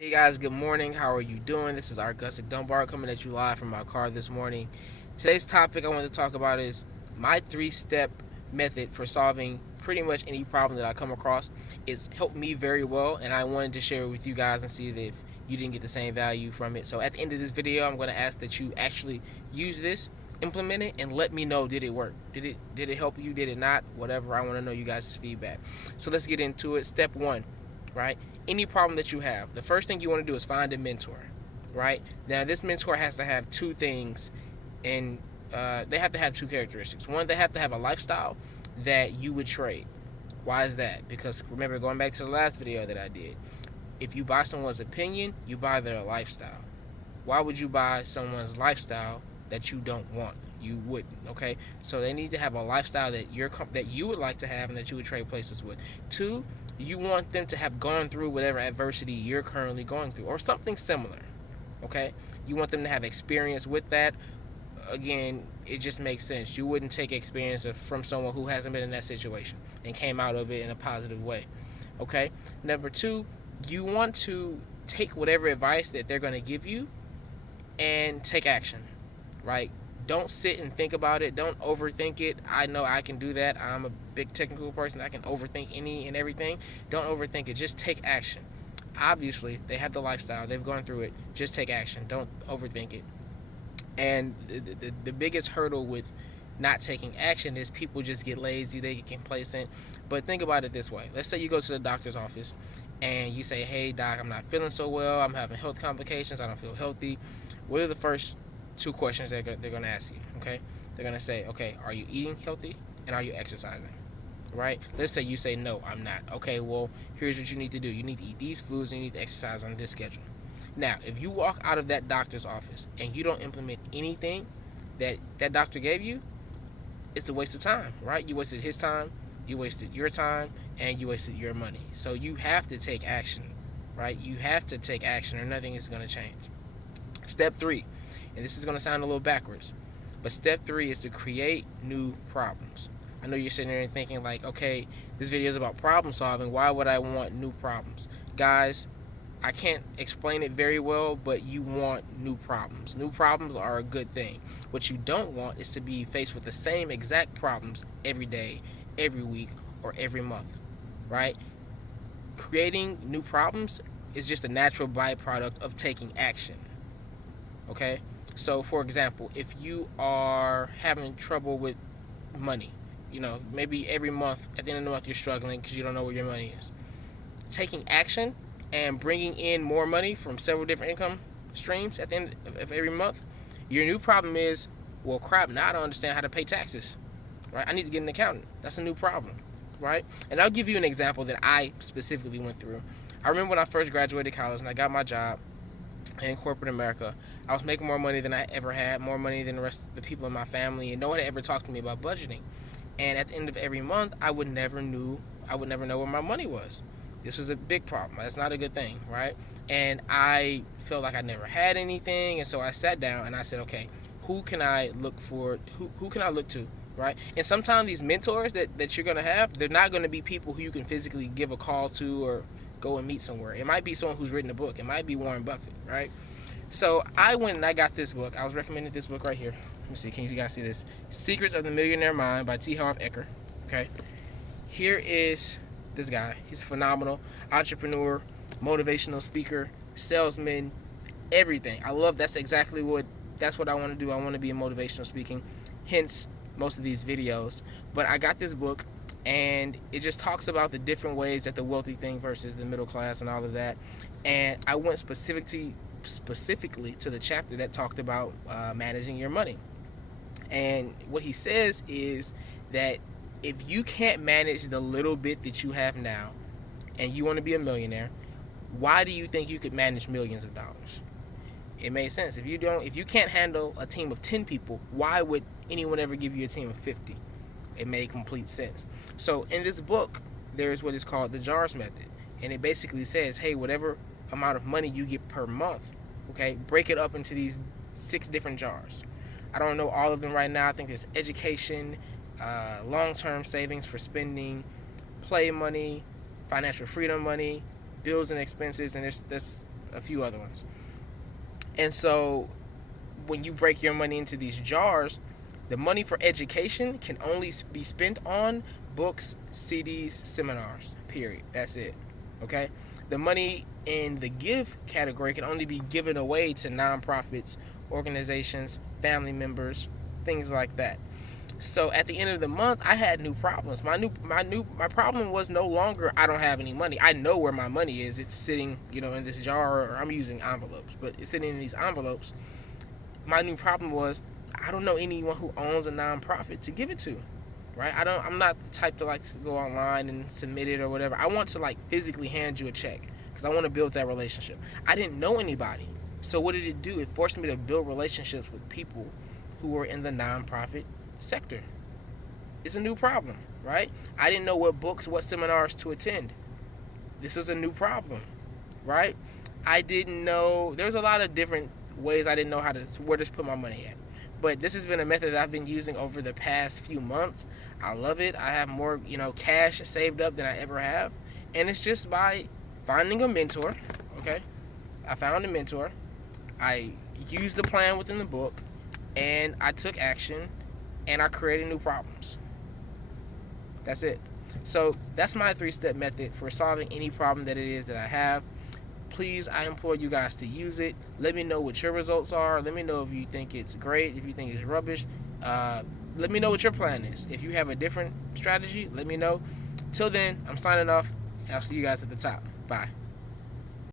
Hey guys, good morning. How are you doing? This is Argustic Dunbar coming at you live from my car this morning. Today's topic I want to talk about is my three-step method for solving pretty much any problem that I come across. It's helped me very well, and I wanted to share it with you guys and see if you didn't get the same value from it. So at the end of this video, I'm going to ask that you actually use this, implement it, and let me know, did it work? Did it help you? Did it not? Whatever. I want to know you guys' feedback. So let's get into it. Step one, right? Any problem that you have, the first thing you want to do is find a mentor, right? Now, this mentor has to have two things, and they have to have two characteristics. One, they have to have a lifestyle that you would trade. Why is that? Because remember, going back to the last video that I did, if you buy someone's opinion, you buy their lifestyle. Why would you buy someone's lifestyle that you don't want? You wouldn't. Okay, so they need to have a lifestyle that you would like to have and that you would trade places with. Two, you want them to have gone through whatever adversity you're currently going through or something similar. Okay, you want them to have experience with that. Again, it just makes sense. You wouldn't take experience from someone who hasn't been in that situation and came out of it in a positive way. Okay, number two, you want to take whatever advice that they're going to give you and take action, right? Don't sit and think about it. Don't overthink it. I know I can do that. I'm a big technical person. I can overthink any and everything. Don't overthink it. Just take action. Obviously, they have the lifestyle. They've gone through it. Just take action. Don't overthink it. And the biggest hurdle with not taking action is people just get lazy. They get complacent. But think about it this way. Let's say you go to the doctor's office and you say, hey, doc, I'm not feeling so well. I'm having health complications. I don't feel healthy. What are the first two questions they're going to ask you? Okay, they're going to say, okay, are you eating healthy and are you exercising? Right? Let's say you say, no, I'm not. Okay, well, here's what you need to do. You need to eat these foods and you need to exercise on this schedule. Now, if you walk out of that doctor's office and you don't implement anything that doctor gave you, it's a waste of time, right? You wasted his time, you wasted your time, and you wasted your money. So you have to take action, right? You have to take action or nothing is going to change. Step three, and this is going to sound a little backwards, but step three is to create new problems. I know you're sitting there and thinking like, okay, this video is about problem solving. Why would I want new problems? Guys, I can't explain it very well, but you want new problems. New problems are a good thing. What you don't want is to be faced with the same exact problems every day, every week, or every month, right? Creating new problems is just a natural byproduct of taking action, okay? So, for example, if you are having trouble with money, maybe every month, at the end of the month, you're struggling because you don't know where your money is. Taking action and bringing in more money from several different income streams at the end of every month, your new problem is, well, crap, now I don't understand how to pay taxes, right? I need to get an accountant. That's a new problem, right? And I'll give you an example that I specifically went through. I remember when I first graduated college and I got my job in corporate America. I was making more money than I ever had, more money than the rest of the people in my family, and no one had ever talked to me about budgeting. And at the end of every month, I would never know where my money was. This was a big problem. That's not a good thing, right? And I felt like I never had anything, and so I sat down and I said, okay, who can I look for? Who can I look to, right? And sometimes these mentors that you're gonna have, they're not gonna be people who you can physically give a call to or go and meet somewhere. It might be someone who's written a book. It might be Warren Buffett, right? So I went and I got this book. I was recommended this book right here. Let me see. Can you guys see this? Secrets of the Millionaire Mind by T. Harv Eker. Okay. Here is this guy. He's a phenomenal entrepreneur, motivational speaker, salesman, everything. I love that's what I want to do. I want to be in motivational speaking. Hence most of these videos. But I got this book and it just talks about the different ways that the wealthy think versus the middle class and all of that. And I went specifically to the chapter that talked about managing your money. And what he says is that if you can't manage the little bit that you have now and you want to be a millionaire, why do you think you could manage millions of dollars? It makes sense. If you can't handle a team of 10 people, why would anyone ever give you a team of 50? It made complete sense. So in this book, there's what is called the jars method. And it basically says, hey, whatever amount of money you get per month, okay, break it up into these 6 different jars. I don't know all of them right now. I think there's education, long-term savings for spending, play money, financial freedom money, bills and expenses, and there's a few other ones. And so when you break your money into these jars, the money for education can only be spent on books, CDs, seminars, period. That's it. Okay? The money in the give category can only be given away to nonprofits, organizations, family members, things like that. So at the end of the month, I had new problems. My problem was no longer I don't have any money. I know where my money is. It's sitting, in this jar, or I'm using envelopes, but it's sitting in these envelopes. My new problem was I don't know anyone who owns a nonprofit to give it to. Right? I'm not the type to like to go online and submit it or whatever. I want to like physically hand you a check because I want to build that relationship. I didn't know anybody. So what did it do? It forced me to build relationships with people who were in the nonprofit sector. It's a new problem, right? I didn't know what books, what seminars to attend. This was a new problem, right? I didn't know. There's a lot of different ways I didn't know where to put my money at. But this has been a method that I've been using over the past few months. I love it. I have more, cash saved up than I ever have. And it's just by finding a mentor, okay? I found a mentor. I used the plan within the book, and I took action, and I created new problems. That's it. So that's my 3-step method for solving any problem that it is that I have. Please, I implore you guys to use it. Let me know what your results are. Let me know if you think it's great, if you think it's rubbish. Let me know what your plan is. If you have a different strategy, let me know. Till then, I'm signing off, and I'll see you guys at the top. Bye.